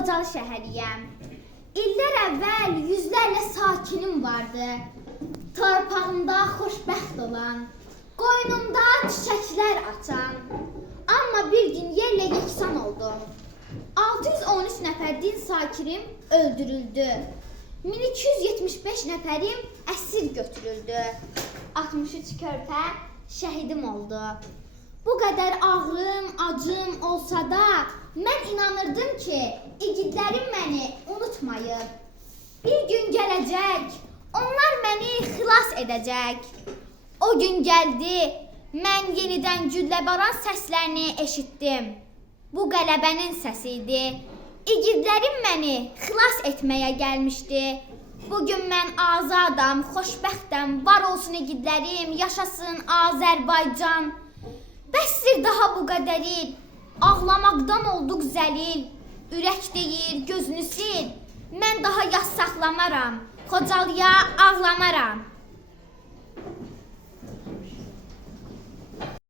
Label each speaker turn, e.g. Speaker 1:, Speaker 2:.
Speaker 1: Xocalı şəhəriyəm. İllər əvvəl yüzlərlə sakinim vardı. Torpağımda xoşbəxt olan, qoynumda çiçəklər açan. Amma bir gün yerlə yeksan oldum. 613 nəfər din sakinim öldürüldü. 1275 nəfərim əsir götürüldü. 63 körpə şəhidim oldu. Bu qədər ağrım, acım olsa da mən inanırdım ki, igidlərim məni unutmayıb. Bir gün gələcək, onlar məni xilas edəcək. O gün gəldi, mən yenidən gülləbaran səslərini eşitdim. Bu qələbənin səsi idi. İgidlərim məni xilas etməyə gəlmişdi. Bu gün mən azadam, xoşbəxtəm. Var olsun igidlərim, yaşasın Azərbaycan. Bu qədəril. Ağlamaqdan olduq zəlil. Ürək deyir, gözünü sil. Mən daha yas saxlamaram. Xocalıya ağlamaram.